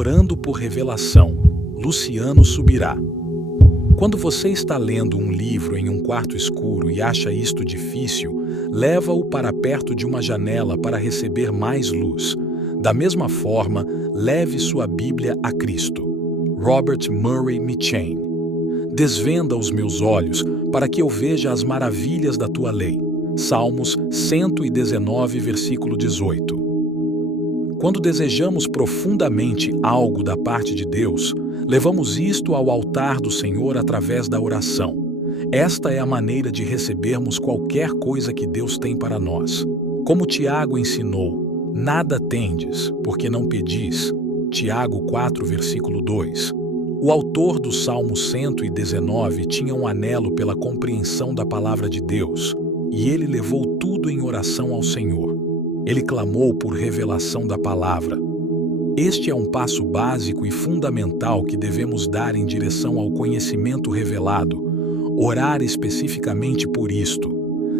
Orando por Revelação, Luciano Subirá. Quando você está lendo um livro em um quarto escuro e acha isto difícil, leva-o para perto de uma janela para receber mais luz. Da mesma forma, leve sua Bíblia a Cristo. Robert Murray M'Cheyne. Desvenda os meus olhos para que eu veja as maravilhas da tua lei. Salmos 119, versículo 18. Quando desejamos profundamente algo da parte de Deus, levamos isto ao altar do Senhor através da oração. Esta é a maneira de recebermos qualquer coisa que Deus tem para nós. Como Tiago ensinou, nada tendes, porque não pedis. Tiago 4, versículo 2. O autor do Salmo 119 tinha um anelo pela compreensão da palavra de Deus, e ele levou tudo em oração ao Senhor. Ele clamou por revelação da palavra. Este é um passo básico e fundamental que devemos dar em direção ao conhecimento revelado, orar especificamente por isto.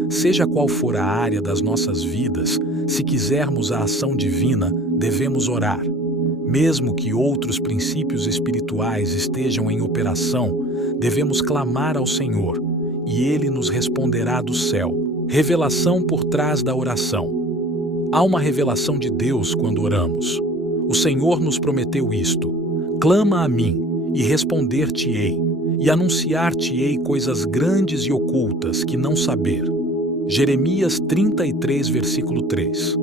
Seja qual for a área das nossas vidas, se quisermos a ação divina, devemos orar. Mesmo que outros princípios espirituais estejam em operação, devemos clamar ao Senhor, e Ele nos responderá do céu. Revelação por trás da oração. Há uma revelação de Deus quando oramos. O Senhor nos prometeu isto: clama a mim, e responder-te-ei, e anunciar-te-ei coisas grandes e ocultas que não saber. Jeremias 33, versículo 3.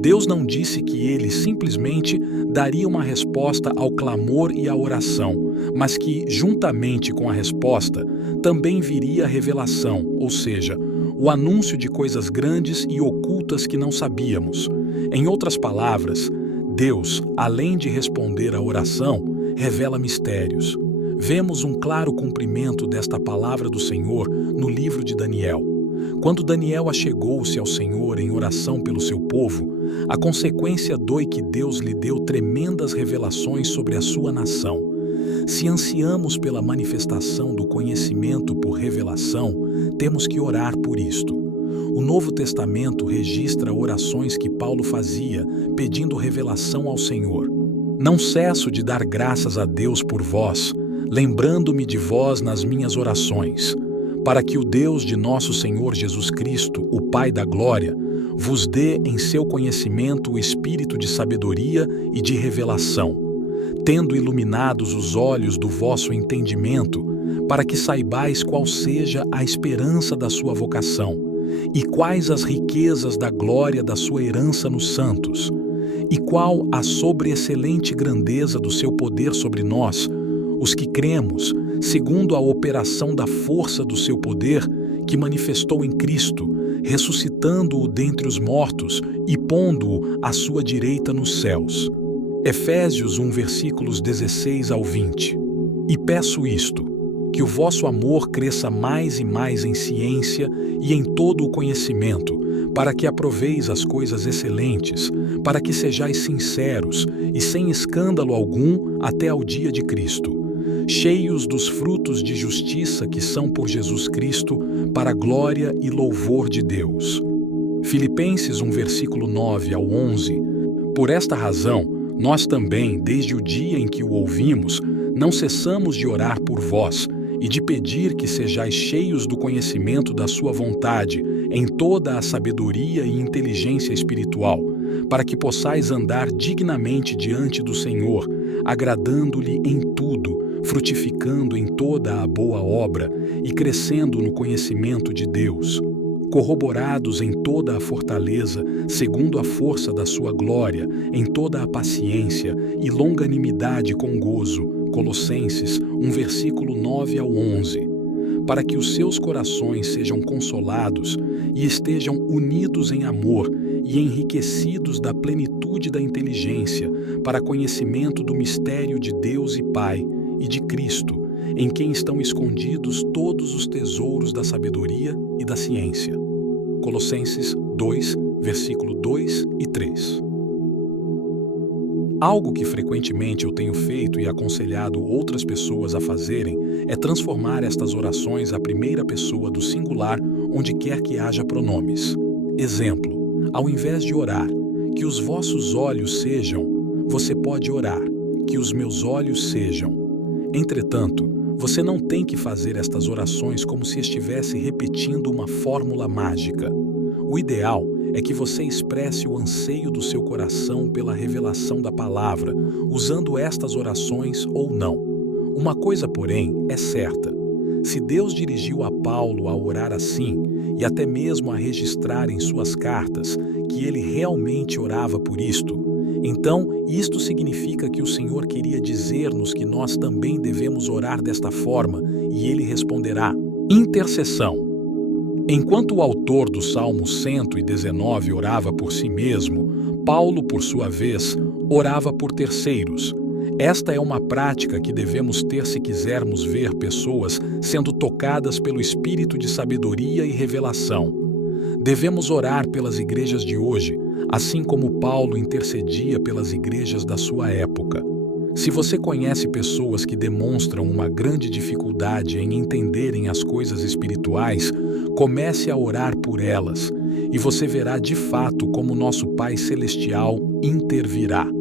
Deus não disse que Ele simplesmente daria uma resposta ao clamor e à oração, mas que, juntamente com a resposta, também viria a revelação, ou seja, o anúncio de coisas grandes e ocultas que não sabíamos. Em outras palavras, Deus, além de responder à oração, revela mistérios. Vemos um claro cumprimento desta palavra do Senhor no livro de Daniel. Quando Daniel achegou-se ao Senhor em oração pelo seu povo, a consequência foi que Deus lhe deu tremendas revelações sobre a sua nação. Se ansiamos pela manifestação do conhecimento por revelação, temos que orar por isto. O Novo Testamento registra orações que Paulo fazia, pedindo revelação ao Senhor. Não cesso de dar graças a Deus por vós, lembrando-me de vós nas minhas orações, para que o Deus de nosso Senhor Jesus Cristo, o Pai da Glória, vos dê em seu conhecimento o espírito de sabedoria e de revelação, tendo iluminados os olhos do vosso entendimento, para que saibais qual seja a esperança da sua vocação, e quais as riquezas da glória da sua herança nos santos, e qual a sobreexcelente grandeza do seu poder sobre nós, os que cremos, segundo a operação da força do seu poder, que manifestou em Cristo, ressuscitando-o dentre os mortos e pondo-o à sua direita nos céus. Efésios 1, versículos 16 ao 20. E peço isto, que o vosso amor cresça mais e mais em ciência e em todo o conhecimento, para que aproveis as coisas excelentes, para que sejais sinceros e sem escândalo algum até ao dia de Cristo, cheios dos frutos de justiça que são por Jesus Cristo, para a glória e louvor de Deus. Filipenses 1, versículo 9 ao 11. Por esta razão, nós também, desde o dia em que o ouvimos, não cessamos de orar por vós e de pedir que sejais cheios do conhecimento da sua vontade, em toda a sabedoria e inteligência espiritual, para que possais andar dignamente diante do Senhor, agradando-lhe em tudo, frutificando em toda a boa obra e crescendo no conhecimento de Deus, corroborados em toda a fortaleza, segundo a força da sua glória, em toda a paciência e longanimidade com gozo. Colossenses 1, versículo 9 ao 11. Para que os seus corações sejam consolados e estejam unidos em amor e enriquecidos da plenitude da inteligência, para conhecimento do mistério de Deus e Pai, e de Cristo, em quem estão escondidos todos os tesouros da sabedoria e da ciência. Colossenses 2, versículo 2 e 3. Algo que frequentemente eu tenho feito e aconselhado outras pessoas a fazerem é transformar estas orações à primeira pessoa do singular onde quer que haja pronomes. Exemplo, ao invés de orar, que os vossos olhos sejam, você pode orar, que os meus olhos sejam. Entretanto, você não tem que fazer estas orações como se estivesse repetindo uma fórmula mágica. O ideal é que você expresse o anseio do seu coração pela revelação da palavra, usando estas orações ou não. Uma coisa, porém, é certa. Se Deus dirigiu a Paulo a orar assim, e até mesmo a registrar em suas cartas que ele realmente orava por isto, então isto significa que o Senhor queria dizer-nos que nós também devemos orar desta forma, e ele responderá. Intercessão. Enquanto o autor do Salmo 119 orava por si mesmo, Paulo, por sua vez, orava por terceiros. Esta é uma prática que devemos ter se quisermos ver pessoas sendo tocadas pelo espírito de sabedoria e revelação. Devemos orar pelas igrejas de hoje, assim como Paulo intercedia pelas igrejas da sua época. Se você conhece pessoas que demonstram uma grande dificuldade em entenderem as coisas espirituais, comece a orar por elas, e você verá de fato como nosso Pai Celestial intervirá.